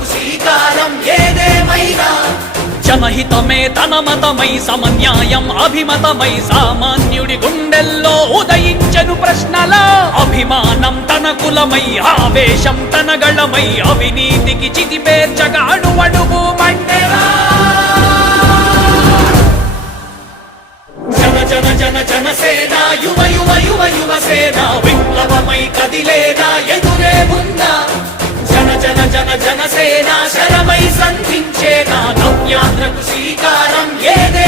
నవ్యాంధ్రకు శ్రీకారం ఏదేమైనా జనహితమే తన మతమై సమన్యాయం అభిమతమై సామాన్యుడి గుండెల్లో ఉదయించెను ప్రశ్నల అభిమానం తన కులమై ఆవేశం తన గళమై అవినీతికి చితిపేర్చగా అడువడుగు మండెరా జన జన జన జనసేన యువ యువ యువ యువసేన విప్లవమై కదిలేనా ఎదురే ఉందా జన జన జన జనసేన శరమై సంధించేనా నవ్యాంధ్రకు శ్రీకారం ఏదే